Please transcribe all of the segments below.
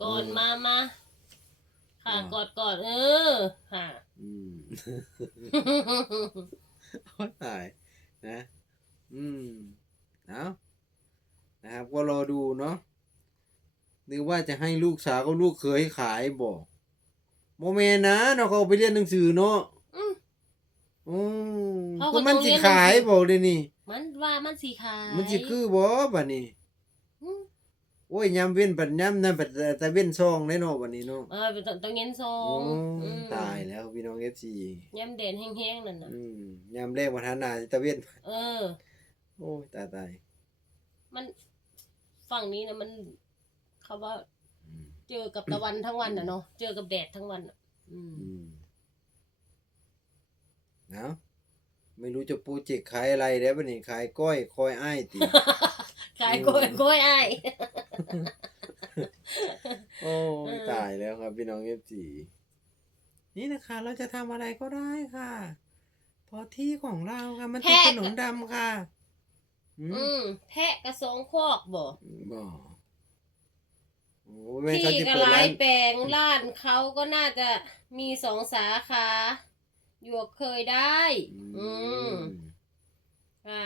ก่อนอืมมามาค่ะอ่ากอดกอดเออค่ะ อืมโอ้ตายนะ อืมเอานะครับก็รอดูเนาะหรือว่าจะให้ลูกสาวกับลูกเขยขายบอกโมเมนนะเนาะเขาเอาไปเรียนหนังสือเนาะอืมอืมเขาก็ก็มันต้องสิเรียนหนังสือ ขายบอกเลยนี่ มันว่ามันสีขายมันสิคือบ่บัดนี้ม โอ้ยยามเว้นบัดยามนั้นบัดแต่เว้นซองได้เนาะบัดนี้เนาะเออเป็นต้องต้องเงินซอโอ้งอืมตายแล้วพี่น้อง FC ย้ำเด่นแห้งๆนั่นน่ะอืมยามแรกวันหาหน้าตะเว้นเออ โอ้ยตายตายมันฝั่งนี้นะมันเขาว่าอืมเจอกับตะวันทั้งวันน่ะเนาะเจอกับแดดทั้งวันน่ะอืมอืมเอาไม่รู้จะโปรเจกต์ขายอะไรแล้วบัดนี้ขายก้อยคอยอ้ายติ ขายกล้วยกล้วยอ้าย โอ้ยเออตายแล้วครับ พี่น้อง FC นี่นะคะ เราจะทำอะไรก็ได้ค่ะเพอที่ของเราค่ะ มันติดถนนดำค่ะ อืมอืมแพะกระสองคอกบ่บ่โอ้ยแม่เขาที่จะกระเปิดไรร้านแปลงร้านเขาก็น่าจะมีสองสาขาหยวกเคยได้ อืมค่ะ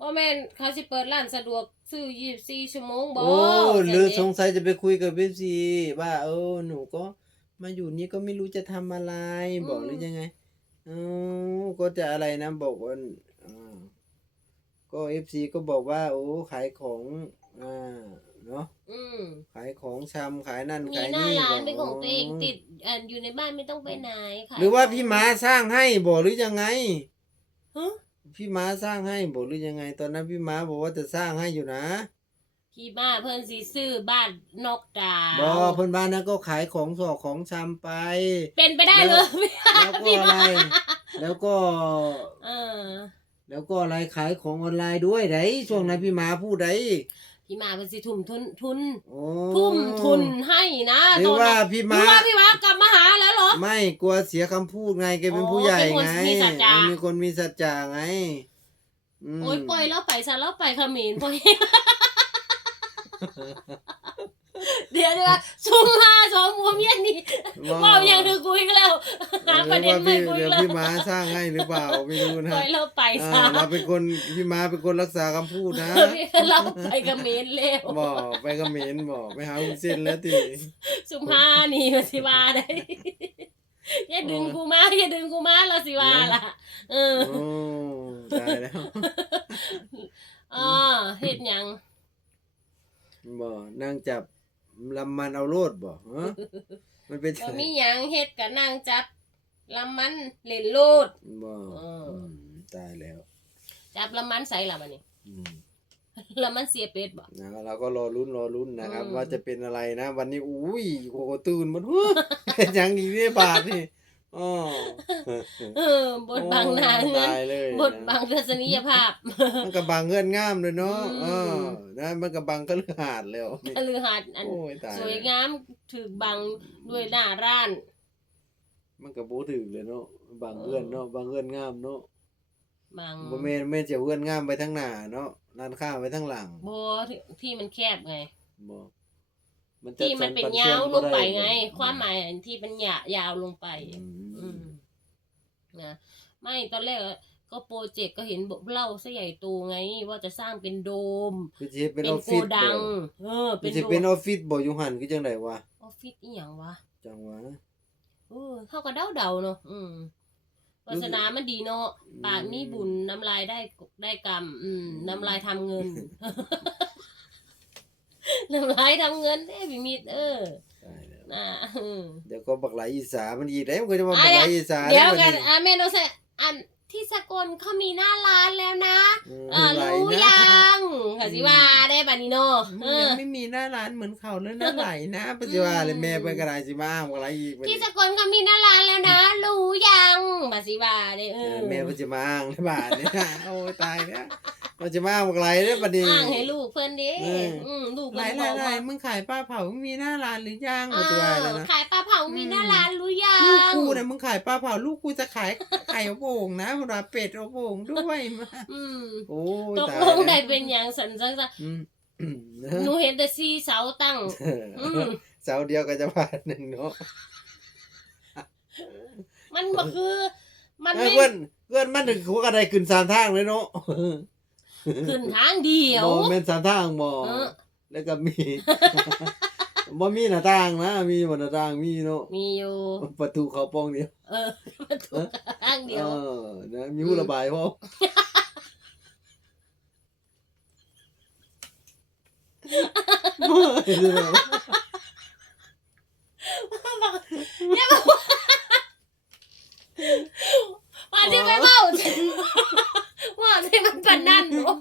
บ่แม่นเขาสิเปิดร้านสะดวกซื้อยี่สิบสี่ชั่วโมงบ่โอ้หรือแค่นี้สงสัยจะไปคุยกับพี่ซีว่าเออหนูก็มาอยู่นี่ก็ไม่รู้จะทำอะไรบอกหรือยังไงเออก็จะอะไรนะบอกว่าอ่าก็เอฟซีก็บอกว่า โอ้ขายของอ่าเนาะอืมขายของชำขายนั่นมีขายหน้านี่ร้านบเป็นของตัวเองอ๋อติดอ่าอยู่ในบ้านไม่ต้องไปไหนขยหรือว่าขงพี่ม้าสร้างให้บอกหรือยังไง ฮะ พี่ม้าสร้างให้บอกหรือยังไง ตอนนั้นพี่ม้าบอกว่าจะสร้างให้อยู่นะพี่บ้าเพิ่นสิซื้อบ้านนกดาวบอเพื่อนบ้านนั้นก็ขายของสอกของชำไป เป็นไปได้เลยแล้วก็อะไรแล้วก็เออแล้วก็อะไรขายของออนไลน์ด้วยไดช่วงนั้นพี่ม้าพูดได พี่มาเพิ่นสิทุ่มทุนทุนโอ้ทุ่มทุนให้นะหรือตอนว่านั้นพี่หรืม้าอว่าพี่ม้ากลับมาหาแล้วเหรอ ไม่กลัวเสียคำพูดไงแกเป็นอ๋อผู้ใหญ่เป็นคนไงมีสัจจะ มีคนมีสัจจะไงมโอ้ยปล่อยแล้วไปซะแล้วไปเขมิ้นปล่อย เดี๋ยวเดี๋ยวซุ่มมาสองผัวเมียนี่เว่าอย่างคือคุยกันแล้วหาประเด็นไม่คุยเดี๋ยวแล้วพี่ม้าสร้างให้หรือเปล่าไม่รู้นะปล่อยแล้วไปอ่าซะเราเป็นคนพี่ม้าเป็นคนรักษาคำพูดนะพี่เราไปเขมิ้นแล้วบอกไปกระเหมนบอกไปหาคุณเส้นแล้วทีซุ่มห้านี่มาสิว่าได้อย่าดึงกูมาอย่าดึงกูมาเราสิว่าล่ะเออโอ้ตายแล้วอ่าเฮ็ดหยังบ่นั่งจับ ลำมันเอาโลดบ่ฮะมันเป็นบ่มีหยังเฮ็ดก็นั่งจับลำมันเล่นโลด บ่เอออื มตายแล้ว จับลำมันใส่ละบัดนี้อืมลำมันเสียเป็ดบ่ นะเราก็รอลุ้นรอลุ้นนะครับ อืม ว่าจะเป็นอะไรนะ วันนี้อุ้ยโอ้โหตื่นมันหัวเป็นหยังอีกเนี่ยบาทนี่ อ๋อเออบทบังหน้าเงินตายเลยบทบังทัศนียภาพ มันก็บังเงื่อนงามเลยเนาะอืมเออนะมันก็บังก็ลือหาดแล้วนี่คฤหาสน์อันโอ้ยตายสวยงามถูกบังด้วยหน้าร้าน มันก็บ่ถึงเลยเนาะบังเงื่อนเนาะบังเงื่อนงามเนาะบังบ่แม่นแม่นจะเงื่อนงามไปทั้งหน้าเนาะร้านค้าไปทั้งหลังบ่ที่ที่มันแคบไงบ่มันจะที่มันเป็นสัยาวส่ลงไปบ่ด้ไงบ่ความหมายอันที่มันยายาวลงไปอือืมม นะไม่ตอนแรกก็โปรเจกต์ก็เห็นบอกเล่าซะใหญ่โตไง ว่าจะสร้างเป็นโดม คือสิเฮ็ดเป็นเป็อนอฟโกฟิศดังบ่เออมัเป็นนสิโดเป็นมออฟฟิศบ่อยู่หั่นคือจังไดวะออฟฟิศอีหยังวะจังหวะ เออเขาก็เดาเดาๆเนาะอืมวาสนามันดีเนาะปากมีบุญน้ำลายได้ได้กรรมอืม น้ำลายทำเงิน น้ำลายทำเงินได้พี่มิดเออตายแล้ว นะอืมเดี๋ยวก็บักไหลอีสามันอีกได้มันก็จะมาอะบักไหลอีสาเดี๋ยวได้กันบัดอะเมนูเสร็จอันที่สกลเขามีหน้าร้านแล้วนะอืมอ่าไหลรู้นะยังค่ะสิว่าได้บัดนี้เนาะมัเอนอยังไม่มีหน้าร้านเหมือนเขาเลยนะไหลนะปัจจุบันเลยแม่ไปกระไรสิมาบักไหลอีกบัดที่นี้สกลเขามีหน้าร้านแล้วนะ รู้ยังบัดสิว่าได้เอเอออแม่ปัจจุบันในบ้านเนี่ยโอ้ยตายแล้วปัจจุบันบักไหลเนี่ยบัดนี้ อ้างให้ลูกเพิ่นเด้เอออืมลูกไหลเพิ่นไหลบอกไหลว่ามึงขายปลาเผามึงมีหน้าร้านหรือยังเอปัจจุบันแล้วอนะ ขายปลาเผามีหน้าร้านรู้ยัลูกงกูเนี่ยมึงขายปลาเผาลูกกูจะขายไข่อบโอ่งนะมันว่าเป็ดอบโอ่งด้วยมาอืมโอ้ยตกตายลงได้แล้วเป็นอย่างสันสังสันอืมนะหนูเห็นแต่ซีเสาตั้ง อืม เสาเดียวก็จะบาทหนึ่งเนาะมันก็คือ มันไอ้ไม่เพื่อนเพื่อนมันถึงหัวกระไดขึ้นสามทางเลยเนาะ ขึ้นทางเดียวบ่แม่นสามทางบ่เออแล้วก็มี บ่มีหน้าต่างนะ มีบ่หน้าต่างมีเนาะมีอยู่ประตูเขาปองเดียว เออประตูทางเดียวเออนะมีหูระบายพร้อมว่าที่ไม่เมาว่าที่มันปันนั่นโอ้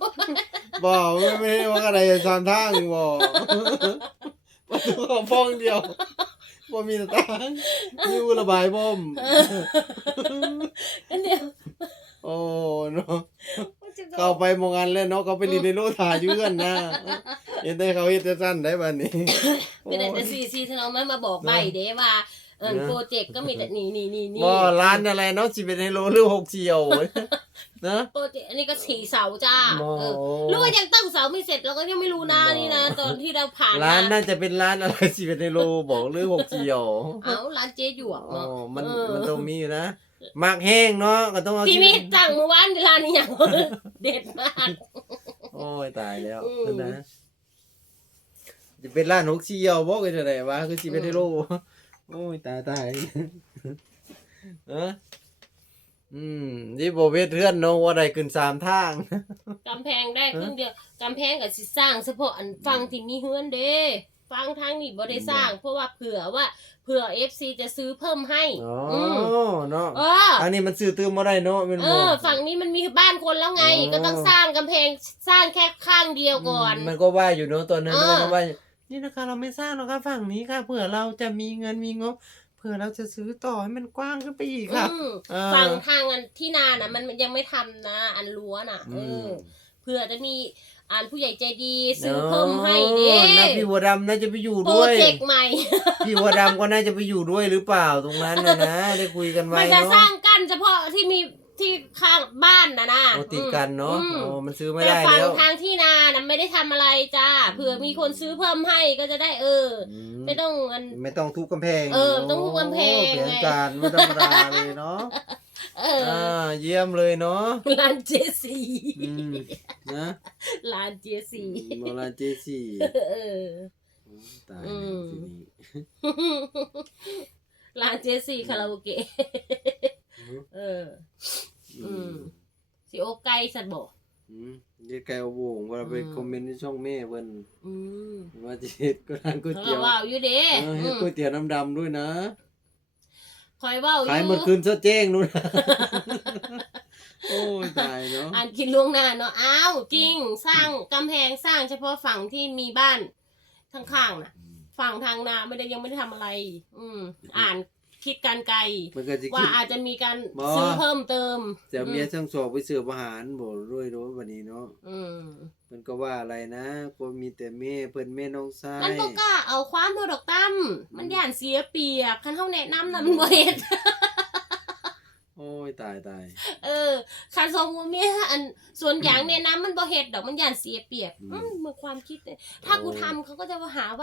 บ่ไม่ไม่ได้ว่ากระไดสามทางบ่ประตูเขาปองเดียวบ่มีหน้าต่างมีหูระบายพร้อมอันเดียว โอ้เนาะ เข้าไปหมองอันแล้วเนาะเขาไปรีนในโลถ่ายอยู่กันนะเห็นได้เขาเฮ็ดแต่สั้นได้บัดนี้มีแต่แต่ซีซีที่เราไม่มาบอกใบเด้ว่าเออนะโปรเจกต์ก็มีแต่นี่นี่นี่นี่บ่ร้านอะไรเนาะสิเป็นไฮโลหรือหกเจียวนะโปรเจกต์อันนี้ก็สี่เสาจ้าบ่เออรู้ว่ายังตั้งเสาไม่เสร็จเราก็ยังไม่รู้นะบ่นี่นะ ตอนที่เราผ่านร้านมาน่าจะเป็นร้านอะไรสิเป็นไฮโลบอกหรือหกเจียวเอาร้านเจ๊หยวกอ๋อเนาะมันเออมันต้องมีอยู่นะ หมักแห้งเนาะก็ต้องเอาพี่ที่มีสั่งเมื่อวานร้านนี้อย่างเด็ดมาก โอ้ยตายแล้วอืมนะจะเป็นร้านหกเจียวบ่ก็จะได้ว่าคือสิเป็นไฮโลโอ้ยตายตายเอออืมนี่บ่เวทเทือนเนาะว่าได้ขึ้นสามทางกำแพงได้ครึ่งเดียวกำแพงกับสิสร้างเฉพาะอันฟังที่มีเฮือนเด้ฟังทางนี้บ่ได้สร้าง เพราะว่าเผื่อว่า เผื่อ FC จะซื้อเพิ่มให้อ๋ออืมเนาะเอออันนี้มันซื้อตื้มบ่ได้เนาะแมันเอบ่อฝั่งนี้มันมีบ้านคนแล้วไงอ๋อก็ต้องสร้างกำแพงสร้างแค่ข้างเดียวก่อนมมันก็ว่าอยู่เนาะตอนนั้นเออมันก็ว่าอยู่นี่นะคะเราไม่สร้างหรอกค่ะฝั่งนี้ค่ะเผื่อเราจะมีเงินมีงบเผื่อเราจะซื้อต่อให้มันกว้างขึ้นไปอีกค่ะอืมเออฝั่งทางอันที่นาน่ะมันยังไม่ทำนะ อันรั้วน่ะเออือมเผื่อจะมีอ่านผู้ใหญ่ใจดีซื้อเพิ่มให้เอเด้อนะพี่วัวดำน่าจะไปอยู่โปรด้วยเจกต์ใหม่ พี่วัวดำก็น่าจะไปอยู่ด้วยหรือเปล่าตรงนั้นนะนะได้คุยกันไว้มันจะเนาะสร้างกั้นเฉพาะที่มีที่ข้างบ้านนะนะโอ้ติดกันเนาะอืม โอ้มันซื้อไม่แต่ได้ฝั่งแล้วทางที่นานะไม่ได้ทำอะไรจ้าเผื่อมีคนซื้อเพิ่มให้ก็จะได้เออ อืมไม่ต้องอัน ไม่ต้องทุบกำแพงเออไม่ต้องทุบกำแพงโอ้แผนไง การไม่ธรรมดาเลยเนาะเอออ่าเยี่ยมเลยเนาะร้านเจซีอืม นะร้านเจซีโบราณเจสี่เออ ตายอืแล้วม ทีนี้ร้านเจซีคาราโอเกะอืมเออ อืมสิโอไก่สัตว์บอก อืมเดี๋ยวแกเอาวงว่าไปอืม คอมเมนต์ในช่องแม่เพิ่นอืมว่าจะเฮ็ดก็ร้านก๋วยเขาเตี๋ก็ยวว่าวอยู่เด้เออเฮ็ดก๋วยเตี๋ยวน้ำดำด้วยนะ คอยว่าวอขายยู่หมดคืนซะแจ้งนู่น โอ้ยตายเนาะอ่านกินล่วงหน้าเนาะอ้าวจริงสร้างกำแพงสร้างเฉพาะฝั่งที่มีบ้านข้างๆน่ะ ฝั่งทางนาไม่ได้ยังไม่ได้ทำอะไร อืม อ่านคิดการไกล มันก็จะว่าคิด อาจจะมีการบ่ ซื้อเพิ่มเติมจะเมียช่างสอบไปเสิร์ฟอาหารบ่ด้วยเนาะวันนี้เนาะอืมเพิ่นก็ว่าอะไรนะก็มีแต่แม่เพิ่นแม่น้องชายมันบ่กล้าเอาความโมดอกตั้มมันย่านเสียเปรียบคันเฮาแนะนำน่ะมันบ่เฮ็ด โอ้ยตายตายเออคันสมมุติมีอันส่วนอย่างแนะนำมันบ่เฮ็ดดอกมันย่านเสียเปรียบอืมอืมมันความคิดเนี่ยถ้ากูทำเขาก็จะมาหาว่า